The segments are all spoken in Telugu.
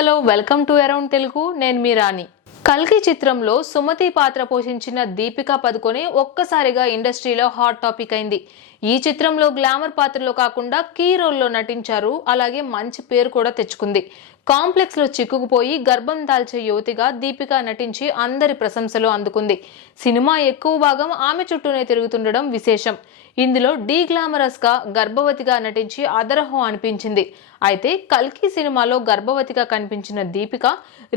Hello welcome to around Telugu. నేను మీ రాణి. కల్కి చిత్రంలో సుమతి పాత్ర పోషించిన దీపికా పదుకొని ఒక్కసారిగా ఇండస్ట్రీలో హాట్ టాపిక్ అయింది. ఈ చిత్రంలో గ్లామర్ పాత్రలో కాకుండా కీ రోల్లో నటించారు. అలాగే మంచి పేరు కూడా తెచ్చుకుంది. కాంప్లెక్స్లో చిక్కుకుపోయి గర్భం దాల్చే యువతిగా దీపిక నటించి అందరి ప్రశంసలు అందుకుంది. సినిమా ఎక్కువ భాగం ఆమె చుట్టూనే తిరుగుతుండడం విశేషం. ఇందులో డీ గ్లామరస్గా గర్భవతిగా నటించి అదరహం అనిపించింది. అయితే కల్కి సినిమాలో గర్భవతిగా కనిపించిన దీపిక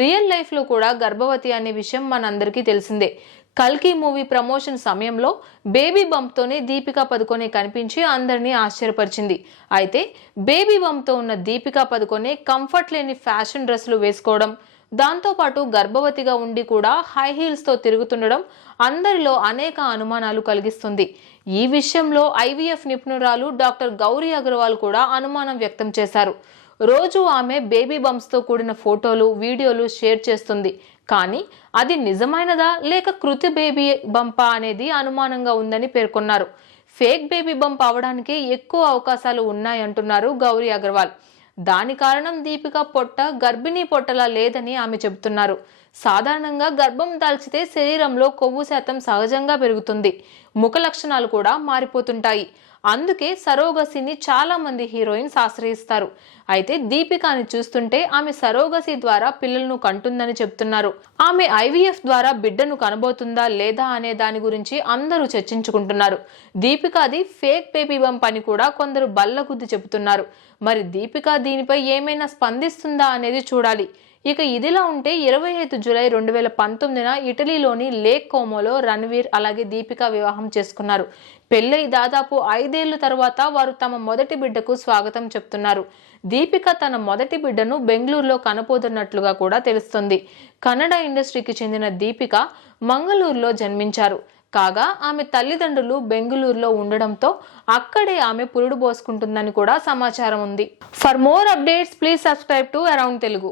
రియల్ లైఫ్లో కూడా గర్భవతి అనే విషయం మనందరికీ తెలిసిందే. కల్కి మూవీ ప్రమోషన్ సమయంలో బేబీ బంప్తోనే దీపికా పదుకొనే కనిపించి అందరినీ ఆశ్చర్యపరిచింది. అయితే బేబీ బంప్తో ఉన్న దీపికా పదుకొనే కంఫర్ట్ లేని ఫ్యాషన్ డ్రెస్సులు వేసుకోవడం దాంతోపాటు గర్భవతిగా ఉండి కూడా హై హీల్స్తో తిరుగుతుండడం అందరిలో అనేక అనుమానాలు కలిగిస్తుంది. ఈ విషయంలో ఐవీఎఫ్ నిపుణురాలు డాక్టర్ గౌరీ అగర్వాల్ కూడా అనుమానం వ్యక్తం చేశారు. రోజు ఆమె బేబీ బంప్స్తో కూడిన ఫోటోలు వీడియోలు షేర్ చేస్తుంది. కానీ అది నిజమైనదా లేక కృతి బేబీ బంపా అనేది అనుమానంగా ఉందని పేర్కొన్నారు. ఫేక్ బేబీ బంప్ అవడానికి ఎక్కువ అవకాశాలు ఉన్నాయంటున్నారు గౌరీ అగర్వాల్. దాని కారణం దీపిక పొట్ట గర్భిణీ పొట్టలా లేదని ఆమె చెబుతున్నారు. సాధారణంగా గర్భం దాల్చితే శరీరంలో కొవ్వు శాతం సహజంగా పెరుగుతుంది. ముఖ లక్షణాలు కూడా మారిపోతుంటాయి. అందుకే సరోగసిని చాలా మంది హీరోయిన్స్ ఆశ్రయిస్తారు. అయితే దీపికాని చూస్తుంటే ఆమె సరోగసి ద్వారా పిల్లలను కంటుందని చెప్తున్నారు. ఆమె ఐవీఎఫ్ ద్వారా బిడ్డను కనబోతుందా లేదా అనే దాని గురించి అందరూ చర్చించుకుంటున్నారు. దీపికాది ఫేక్ బేబీ బంప్ అని కూడా కొందరు బల్లగుద్ది చెబుతున్నారు. మరి దీపిక దీనిపై ఏమైనా స్పందిస్తుందా అనేది చూడాలి. ఇక ఇదిలా ఉంటే ఇరవై ఐదు జూలై రెండు వేల పంతొమ్మిదిన ఇటలీలోని లేక్ కోమోలో రణ్వీర్ అలాగే దీపిక వివాహం చేసుకున్నారు. పెళ్ళై దాదాపు ఐదేళ్ళ తర్వాత వారు తమ మొదటి బిడ్డకు స్వాగతం చెప్తున్నారు. దీపిక తన మొదటి బిడ్డను బెంగళూరులో కనపోతున్నట్లుగా కూడా తెలుస్తుంది. కన్నడ ఇండస్ట్రీకి చెందిన దీపిక మంగళూరులో జన్మించారు. కాగా ఆమె తల్లిదండ్రులు బెంగళూరులో ఉండడంతో అక్కడే ఆమె పురుడు పోసుకుంటుందని కూడా సమాచారం ఉంది. For more updates please subscribe to around Telugu.